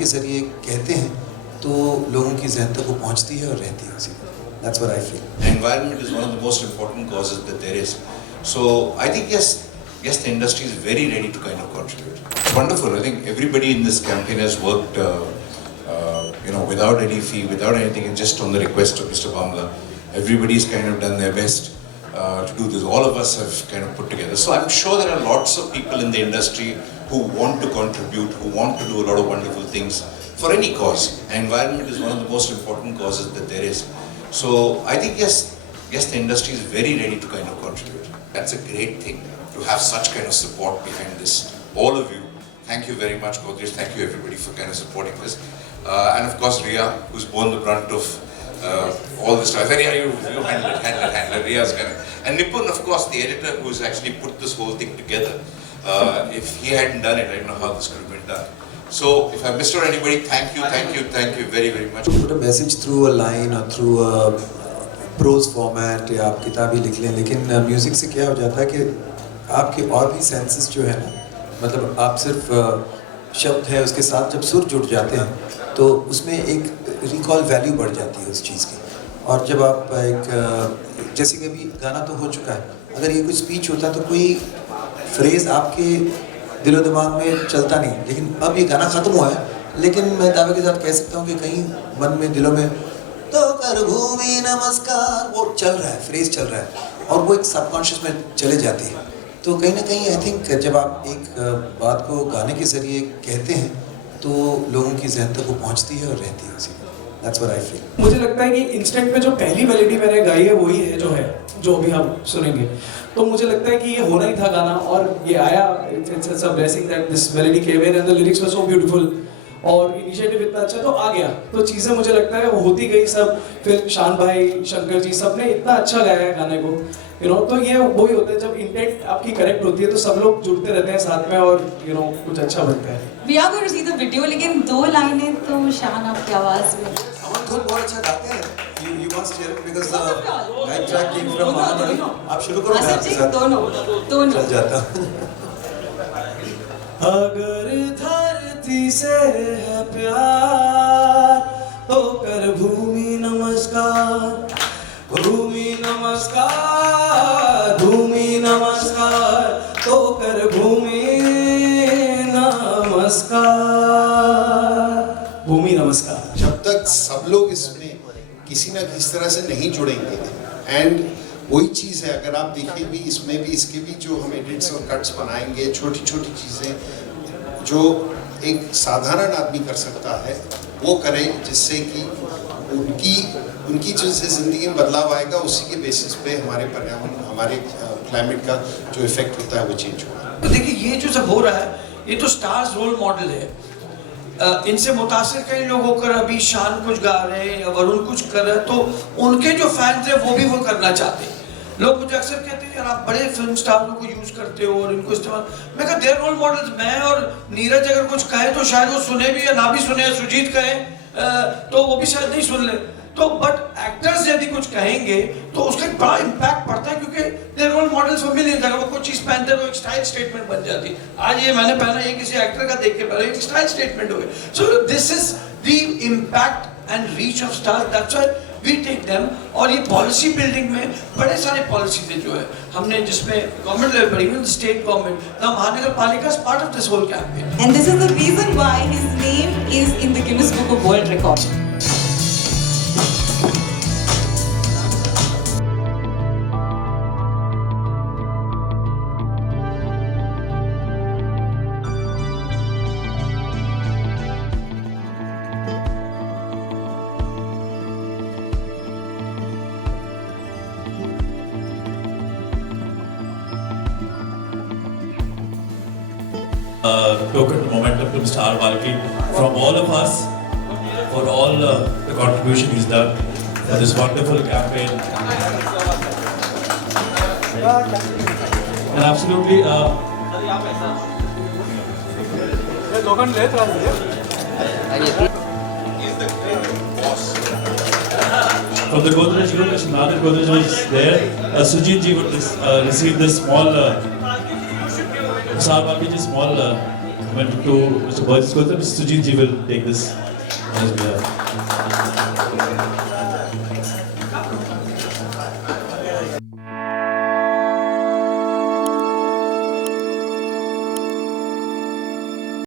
के ज़रिए कहते हैं तो लोगों की ज़हन तक वो पहुँचती है और रहती है उसी पर. That's what I feel. Environment is one of the most important causes that there is. So I think yes, the industry is very ready to kind of contribute. It's wonderful. I think everybody in this campaign has worked, without any fee, without anything, and just on the request of Mr. Bamla. Everybody's kind of done their best to do this. All of us have kind of put together. So I'm sure there are lots of people in the industry who want to contribute, who want to do a lot of wonderful things for any cause. Environment is one of the most important causes that there is. So I think yes, the industry is very ready to kind of contribute. That's a great thing to have such kind of support behind this. All of you, thank you very much, Godrej. Thank you everybody for kind of supporting this. And of course Riya, who's borne the brunt of all this stuff. Riya, you handle it. Riya's kind of. And Nipun, of course, the editor who's actually put this whole thing together. If he hadn't done it, I don't know how this could have been done. So, if I missed out anybody, thank you very, very much. Put a message through a line or through a prose format या आप किताब ही लिख लें, लेकिन music से क्या हो जाता है कि आपके और भी सेंसेस जो है ना, मतलब आप सिर्फ शब्द है उसके साथ जब सुर जुड़ जाते हैं तो उसमें एक रिकॉल वैल्यू बढ़ जाती है उस चीज़ की. और जब आप एक जैसे कि अभी गाना तो हो चुका है, अगर ये कोई स्पीच होता तो कोई फ्रेज़ आपके दिलो दिमाग में चलता नहीं, लेकिन अब ये गाना ख़त्म हुआ है, लेकिन मैं दावे के साथ कह सकता हूँ कि कहीं मन में दिलों में तो कर भूमि नमस्कार वो चल रहा है, फ्रेज़ चल रहा है और वो एक सबकॉन्शियस में चले जाती है. तो कहीं ना कहीं आई थिंक जब आप एक बात को गाने के ज़रिए कहते हैं तो लोगों की ज़हन तक वो पहुँचती है और रहती है उसी पर. That's what I feel. मुझे लगता है कि इंस्टेंट में जो पहली मेलोडी मैंने गाई है वही है जो अभी हम सुनेंगे. तो मुझे लगता है कि ये होना ही था गाना और ये आया. It's a blessing that this melody came in and the lyrics were so beautiful. और इनिशिएटिव इतना अच्छा तो आ गया, तो चीज़ें मुझे लगता है वो होती गई सब. फिर शान भाई, शंकर जी, सब ने इतना अच्छा गाया है गाने को, तो ये वही होता है जब इंटेंट आपकी करेक्ट होती है तो सब लोग जुड़ते रहते हैं साथ में और कुछ अच्छा बनता है. We are going to see the video, लेकिन 2 लाइनें तो शान आपकी आवाज़ में. अमन खुद बहुत अच्छा गाते हैं. You must hear it because the right track came from Aman. आप शुरू करो. असद जी, दोनों चल जाता. अगर धरती से है प्यार तो कर भूमि नमस्कार, भूमि नमस्कार, भूमि नमस्कार, तो कर भूमि नमस्कार, भूमि नमस्कार. जब तक सब लोग इसमें किसी ना किसी तरह से नहीं जुड़ेंगे, एंड वही चीज़ है, अगर आप देखें भी इसमें भी इसके भी जो हम एडिट्स और कट्स बनाएंगे, छोटी छोटी चीज़ें जो एक साधारण आदमी कर सकता है वो करें, जिससे कि उनकी जैसे ज़िंदगी में बदलाव आएगा, उसी के बेसिस पे हमारे पर्यावरण, हमारे क्लाइमेट का जो इफेक्ट होता है वो चेंज होगा. तो देखिए ये जो सब हो रहा है ये तो स्टार्स रोल मॉडल है. इनसे मुतासिर कई लोग होकर अभी शान कुछ गा रहे हैं या वरुण कुछ कर रहे हैं, तो उनके जो फैंस हैं वो भी वो करना चाहते हैं. लोग मुझे अक्सर कहते हैं यार आप बड़े फिल्म स्टारों को यूज करते हो और इनको इस्तेमाल. मैं कहा देयर रोल मॉडल्स. मैं और नीरज अगर कुछ कहे तो शायद वो सुने भी या ना भी सुने. सुजीत कहे तो वो भी शायद नहीं सुन ले. तो बट एक्टर्स यदि कुछ कहेंगे तो उसका एक बड़ा इम्पैक्ट पड़ता है, क्योंकि their role models for millions. अगर वो कुछ चीज़ पहनते हैं तो एक स्टाइल स्टेटमेंट बन जाती है. आज ये मैंने पहना, ये किसी एक्टर का देख के पहना, एक स्टाइल स्टेटमेंट हो गया. So this is the impact and reach of stars. That's why we take them. और ये पॉलिसी बिल्डिंग में बड़े सारे पॉलिसीज जो है हमने, जिसमें गवर्नमेंट लेवल पर, even state government, the Mahanagar Palika is part of this whole campaign. And this is the reason why his name is in the Guinness Book of World Records. Token momentum to Star Valki from all of us for all the contribution he's done for this wonderful campaign. And absolutely from the Godrej Group, Nadir Godrej was there. Sujit ji would receive this small Star Valki ji small When to Mr. Boyce Mr. Sujit ji will take this on his behalf.